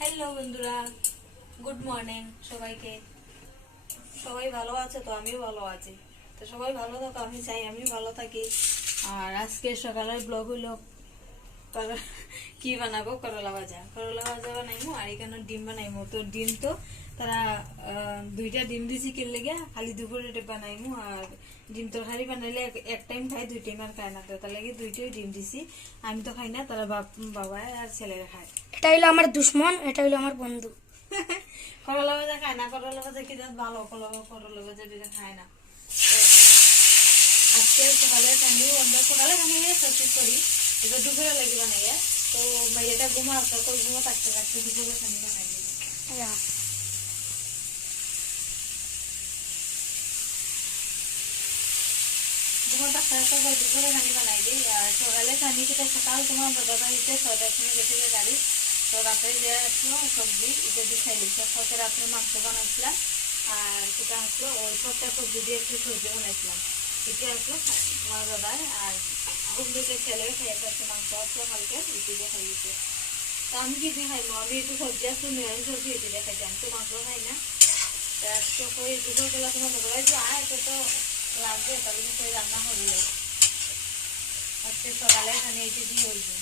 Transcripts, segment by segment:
Hello বন্ধুরা, good morning সবাইকে। সবাই ভালো আছে তো? আমিও ভালো আছি। তো সবাই ভালো থাকো, আমি চাই আমি ভালো থাকি। আর আজকে সকালের ব্লগ হইলো কি বানাবো, করলা ভাজা। করলা ভাজা বানাইমু আর এখানে ডিম বানাইমু। তো ডিম তো তারা দুইটা ডিম দিছি কিনলে গিয়া খালি দুপুরে বানাইমু। আর ডিম তরকারি বানাইলে এক টাইম খাই, দুই টাইম আর খায় না। তো তার লাগে দুইটাই ডিম দিছি। আমি তো খাই না, তারা বাবা আর ছেলেরা খায়। এটা হইলো আমার দুশ্মন, এটা হইলো আমার বন্ধু। করলা ভাজা খায় না। করলা ভাজা কি জাত ভালো, করলা ভাজা যেটা খায় না। তো আজকে সকালে আমরা সকালে খানিয়ে সবজি করি, এবার দুপুরে লাগি বানাইয়া। তো মেয়েটা ঘুমা ঘুমা থাকতে থাকতে দুপুরে খানি বানাই দিল। ইয়া, ঘুমা থাকতে থাকতে দুপুরে খানি বানাই দিই। আর সকালে খানি যেটা সকাল তোমার দাদা দিতে 6টার সময় গেছে যে গাড়ি। তো রাত্রে যে আসলো সবজি এটা দিয়ে খাই দিচ্ছে। সকালে রাত্রে মাংস বানাচ্ছিলাম আর সেটা আসলো ওই সবটা সবজি দিয়ে একটু সবজি বানাইছিলাম। এটা আসলো তোমার দাদায় আর ঘুম থেকে ছেলে খাইয়ে যাচ্ছে, মাংস আসলো হালকা রুটি দিয়ে খাইয়েছে। তো আমি কি দিয়ে খাইবো? আমি একটু সবজি আসলো নিরামিষ সবজি এটি দিয়ে খাইছি, আমি তো মাংস খাই না। তো কই দুপুরবেলা তোমার দাদাই তো আয় তো তো লাগবে, তাহলে তো কই রান্না করলে আজকে সকালে এখানে এটি দিয়ে হইবে।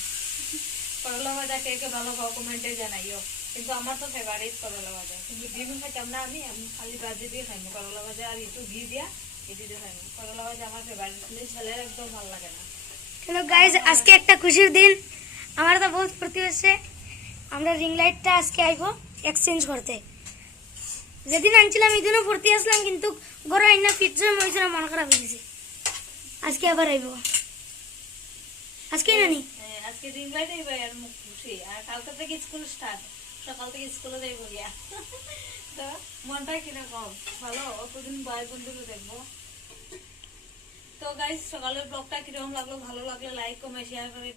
করলা ভাজা কে কে ভালো পাও কমেন্টে জানাইও। কিন্তু আমার তো ফেভারিট করলা ভাজা, কিন্তু ডিম খাইতাম না। আমি আমি খালি ভাজি দিয়ে খাইবো করলা ভাজা, আর একটু ঘি দিয়া এটি দিয়ে খাইবো। করলা ভাজা আমার ফেভারিট, কিন্তু ছেলের একদম ভালো লাগে না। চলো গাইজ, আজকে একটা খুশির দিন। আমার তো বহুত ফুর্তি হচ্ছে। আমরা রিং লাইটটা আজকে আইবো এক্সচেঞ্জ করতে। যেদিন আনছিলাম এই দিনও ফুর্তি আসলাম, কিন্তু গড় আইনা পিৎজা মইছে না, মন খারাপ হয়ে গেছে। আজকে আবার আইবো, আজকে নানি হ্যাঁ, আজকে রিং লাইট আইবা আর মুখ খুশি। আর কালকে থেকে স্কুল স্টার্ট, সকাল থেকে স্কুলে যাইবো গিয়া। তো মনটা কিরকম ভালো, অতদিন ভাই বন্ধুকে দেখবো। তো গাইস, সকালের ব্লগটা কিরকম লাগলো? ভালো লাগলে লাইক কমেন্ট শেয়ার করে